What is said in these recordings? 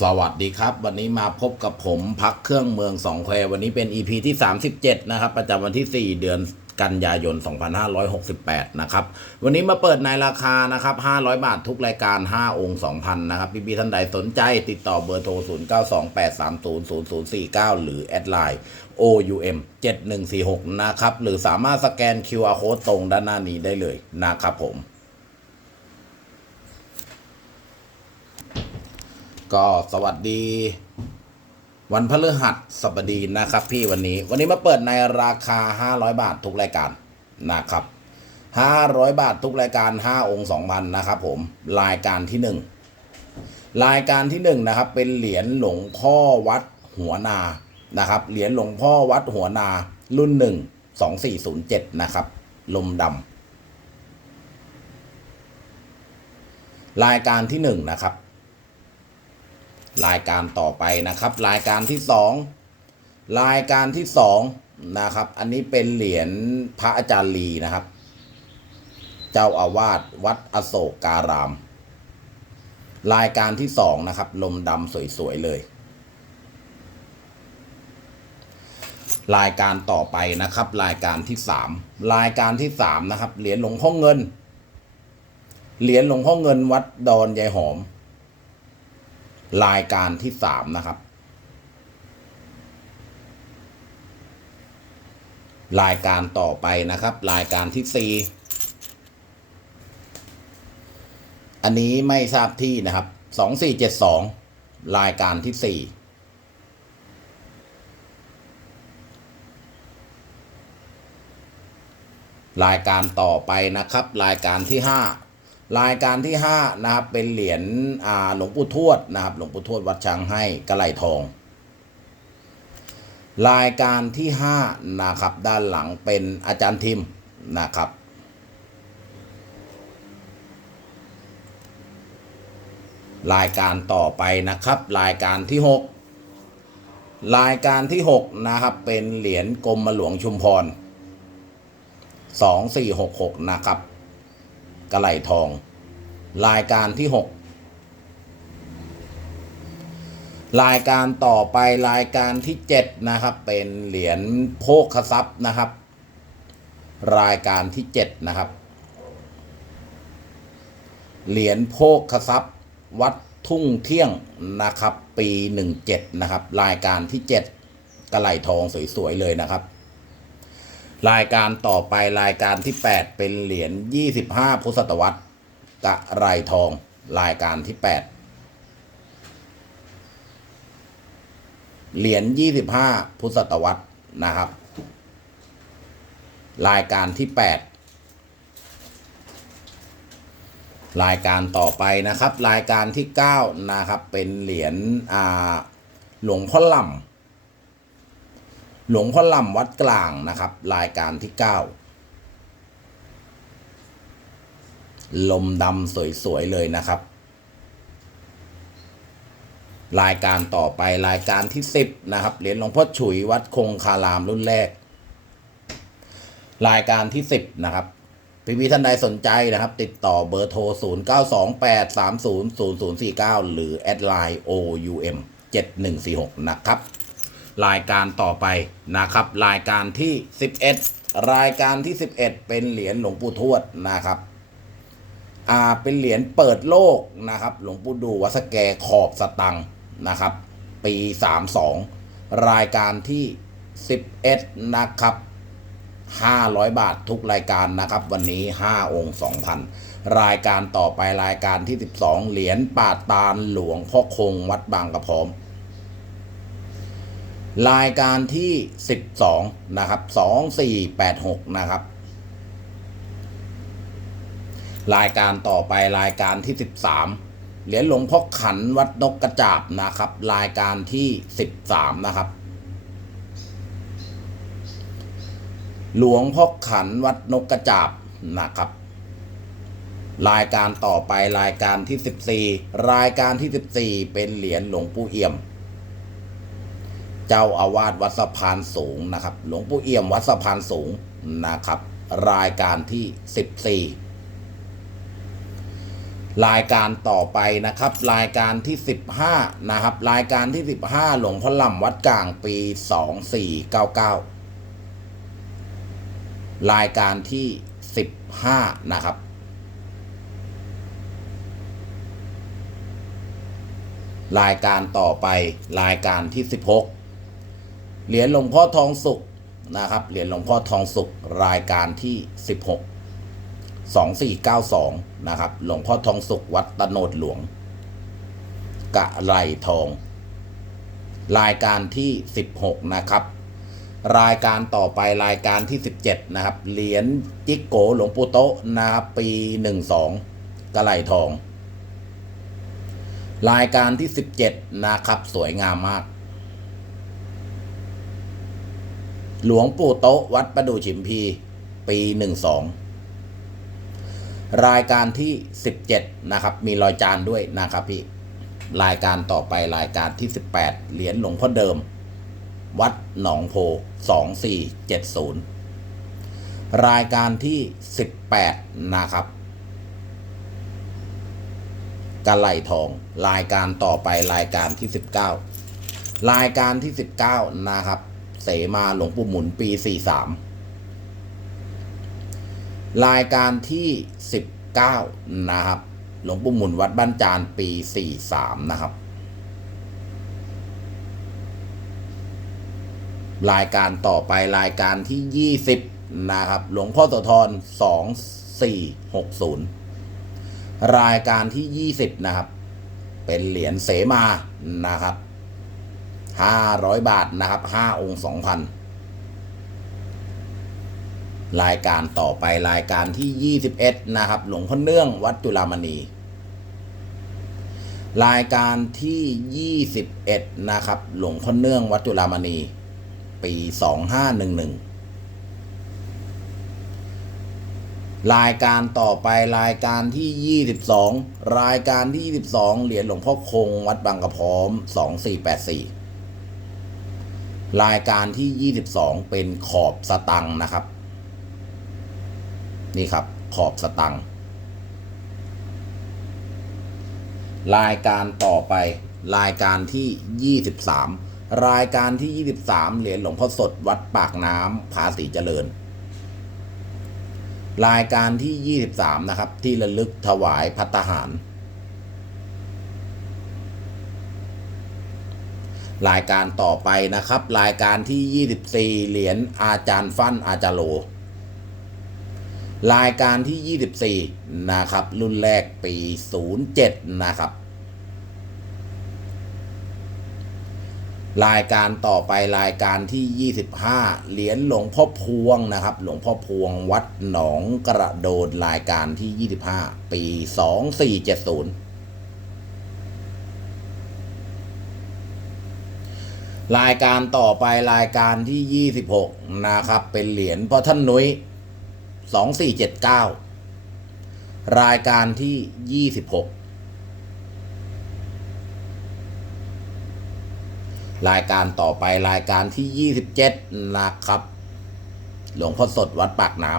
สวัสดีครับ วันนี้มาพบกับผมพักเครื่องเมืองสองแคววันนี้เป็น EP ที่ 37 นะครับ ประจำวันที่ 4 เดือนกันยายน 2568 นะครับ วันนี้มาเปิดในราคานะครับ 500 บาททุกรายการ 5 องค์ 2,000 นะครับ พี่พี่ๆท่านใดสนใจติดต่อเบอร์โทร 0928300049 หรือ แอดไลน์ OUM 7146 นะครับ หรือสามารถสแกน QR Code ตรงด้านหน้านี้ได้เลยนะครับผม ก็สวัสดี วันพฤหัสบดีนะครับ พี่วันนี้ วันนี้มาเปิดในราคา 500 บาททุกรายการนะครับ 500 บาททุกรายการ 5 องค์ 2,000 นะครับผมรายการที่ 1 รายการที่ 1 นะครับ เป็นเหรียญหลวงพ่อวัดหัวนานะครับเหรียญหลวงพ่อวัดหัวนา รุ่น 1 2407 นะครับ ลมดำรายการที่ 1 นะครับ รายการต่อไปนะครับ รายการที่สองรายการที่สองนะครับ อันนี้เป็นเหรียญพระอาจารย์ลีนะครับ เจ้าอาวาสวัดอโศกการาม รายการที่สองนะครับลมดำสวย ๆ เลย รายการต่อไปนะครับ รายการที่สามรายการที่สามนะครับ เหรียญหลวงพ่อเงิน เหรียญหลวงพ่อเงินวัดดอนยายหอม รายการที่สามนะครับ รายการต่อไปนะครับ รายการที่สี่อันนี้ไม่ทราบที่นะครับสองสี่เจ็ดสองรายการที่สี่รายการต่อไปนะครับ รายการที่ห้า รายการที่ห้านะครับเป็นเหรียญหลวงปู่ทวดนะครับหลวงปู่ทวดวัดช้างให้กระไหลทอง รายการที่ห้านะครับด้านหลังเป็นอาจารย์ทิมนะครับรายการต่อไปนะครับ รายการที่หกรายการที่หกนะครับเป็นเหรียญกรมหลวงชุมพรสองสี่หกหกนะครับ กระไหลทอง รายการที่หกรายการต่อไปรายการที่เจ็ดนะครับเป็นเหรียญโภคทรัพย์นะครับ รายการที่เจ็ดนะครับเหรียญโภคทรัพย์ วัดทุ่งเที่ยงนะครับ ปีหนึ่งเจ็ดนะครับ รายการที่เจ็ดกระไหลทองสวย ๆ เลยนะครับ รายการต่อไปรายการที่ 8 เป็นเหรียญ25 พุทธศตวรรษกะไรทองรายการที่ 8 เหรียญ25 พุทธศตวรรษนะครับ รายการที่ 8 รายการต่อไปนะครับ รายการที่ 9 นะครับ เป็นเหรียญอ่าหลวงพ่อล่ำ หลวงพ่อลำวัดกลางนะครับ รายการที่ 9 ลมดำสวย ๆ เลยนะครับ รายการต่อไปรายการที่ 10 นะครับเหรียญหลวงพ่อฉุยวัดคงคารามรุ่นแรก รายการที่ 10 นะครับพี่พี่ท่านใดสนใจนะครับ ติดต่อเบอร์โทร 0928300049 หรือแอดไลน์ OUM 7146 นะครับ รายการต่อไปนะครับ รายการที่ 11 รายการที่ 11 เป็นเหรียญหลวงปู่ทวดนะครับอ่าเป็นเหรียญเปิดโลกนะครับ หลวงปู่ดูวัดสแกขอบสตังนะครับ ปี 32 รายการที่ 11 นะครับ 500 บาททุกรายการนะครับ วันนี้ 5 องค์ 2,000 รายการต่อไปรายการที่ 12 เหรียญปาดตาลหลวงพ่อคงวัดบางกระพร้อม รายการที่ 12 นะครับ 2486 นะครับ รายการต่อไปรายการที่ 13 เหรียญหลวงพ่อขันวัดนกกระจาบนะครับ รายการที่ 13 นะครับ หลวงพ่อขันวัดนกกระจาบนะครับ รายการต่อไปรายการที่ 14 รายการที่ 14 เป็นเหรียญหลวงปู่เอี่ยม เจ้าอาวาสวัดสะพานสูงนะครับ หลวงปู่เอี่ยมวัดสะพานสูงนะครับ รายการที่ 14 รายการต่อไปนะครับ รายการที่ 15 นะครับ รายการที่ 15 หลวงพ่อลำวัดกลางปี 2499 รายการที่ 15 นะครับรายการต่อไปรายการที่ 16 เหรียญหลวงพ่อทองสุกนะครับ เหรียญหลวงพ่อทองสุกรายการที่ 16 2492 นะครับ หลวงพ่อทองสุกวัดตะโนดหลวง กะไรทอง รายการที่ 16 นะครับ รายการต่อไปรายการที่ 17 นะครับ เหรียญจิกโกหลวงปู่โตะนะครับปี 12 กะไหลทอง รายการที่ 17 นะครับ สวยงามมาก หลวงปู่โตะวัดประดูฉิมพี ปี12รายการที่17นะครับ มีรอยจานด้วยนะครับพี่ รายการต่อไปรายการที่18เหรียญหลวงพ่อเดิม วัดหนองโพ2470รายการที่18นะครับกะไหลทอง รายการต่อไปรายการที่19รายการที่19นะครับ เสมาหลวงปู่หมุนปี 43 รายการที่ 19 นะครับ หลวงปู่หมุนวัดบ้านจานปี 43 นะครับ รายการต่อไปรายการที่ 20 นะครับ หลวงพ่อโสธร2460 รายการที่ 20 นะครับ เป็นเหรียญเสมานะครับ 500 บาทนะครับ5องค์2,000 รายการต่อไปรายการที่ 21 นะครับ หลวงพ่อเนื่องวัดจุฬามณี รายการที่ 21 นะครับ หลวงพ่อเนื่องวัดจุฬามณี ปี 2511รายการต่อไปรายการที่ 22 รายการที่ 22 เหรียญหลวงพ่อคง วัดบางกระพร้อม 2484 รายการที่ 22 เป็นขอบสตังนะครับ นี่ครับขอบสตังรายการต่อไปรายการที่ 23 รายการที่ 23 เหรียญหลวงพ่อสดวัดปากน้ำภาษีเจริญ รายการที่ 23 นะครับ ที่ระลึกถวายพัตตาหาร รายการต่อไปนะครับ รายการที่ 24 เหรียญอาจารย์ฟั่นอาจารโล รายการที่ 24 นะครับ รุ่นแรกปี 07 นะครับ รายการต่อไปรายการที่ 25 เหรียญหลวงพ่อพวงนะครับ หลวงพ่อพวงวัดหนองกระโดดรายการที่ 25 ปี 2470 รายการต่อไปรายการที่ 26 นะครับ เป็นเหรียญพ่อท่านนุ้ย 2479 รายการที่ 26 รายการต่อไปรายการที่ 27 นะครับ หลวงพ่อสดวัดปากน้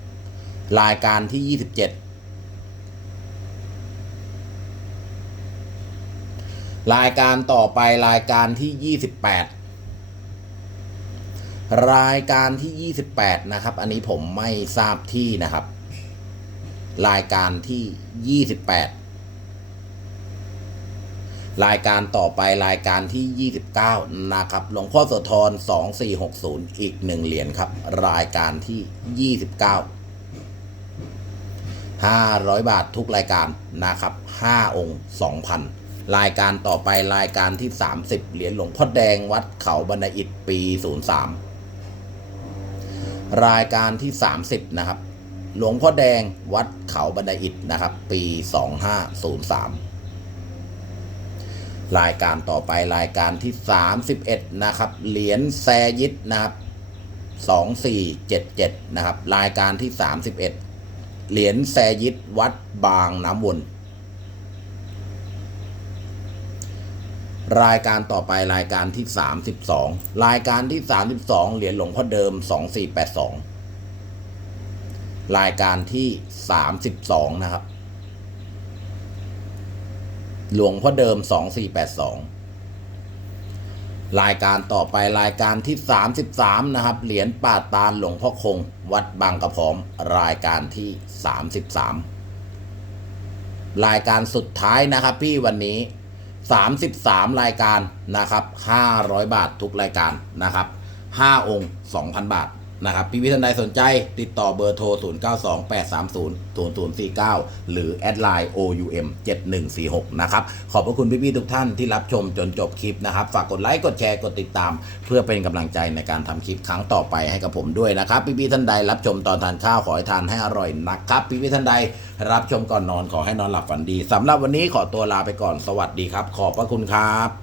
ำรายการที่ 27 รายการต่อไปรายการที่28รายการที่28นะครับ อันนี้ผมไม่ทราบที่นะครับ รายการที่28รายการต่อไปรายการที่ 29 นะครับ หลวงพ่อโสธร2460 อีกหนึ่งเหรียญครับ รายการที่ 29 500 บาททุกรายการนะครับ 5 องค์ 2,000 รายการต่อไปรายการที่ 30 เหรียญหลวงพ่อแดงวัดเขาบันไดอิฐปี 03 รายการที่ 30 นะครับ หลวงพ่อแดงวัดเขาบันไดอิฐนะครับ ปี 2503 รายการต่อไปรายการที่ 31 นะครับ เหรียญแซยิดนะครับ 2477 นะครับ รายการที่ 31 เหรียญแซยิดวัดบางน้ำวน รายการต่อไปรายการที่ 32 รายการที่ 32 เหรียญหลวงพ่อเดิม 2482 รายการที่ 32 นะครับ หลวงพ่อเดิมสองสี่แปดสองรายการต่อไปรายการที่ 33 นะครับ เหรียญป่าตาลหลวงพ่อคง วัดบางกระพร้อม รายการที่ 33 รายการสุดท้ายนะครับพี่วันนี้ 33 รายการนะครับ500 บาททุกรายการนะครับ 5 องค์ 2,000 บาท นะครับพี่วิทยานใดสนใจติดต่อเบอร์โทร 0928300049 หรือแอดไลน์ OUM 7146 นะครับ ขอบพระคุณพี่ๆทุกท่านที่รับชมจนจบคลิปนะครับ ฝากกดไลค์ กดแชร์ กดติดตาม เพื่อเป็นกำลังใจในการทำคลิปครั้งต่อไปให้กับผมด้วยนะครับ พี่ๆท่านใดรับชมตอนทานข้าวขอให้ทานให้อร่อยนะครับ พี่ๆท่านใดรับชมก่อนนอนขอให้นอนหลับฝันดีสำหรับวันนี้ขอตัวลาไปก่อนสวัสดีครับ ขอบพระคุณครับ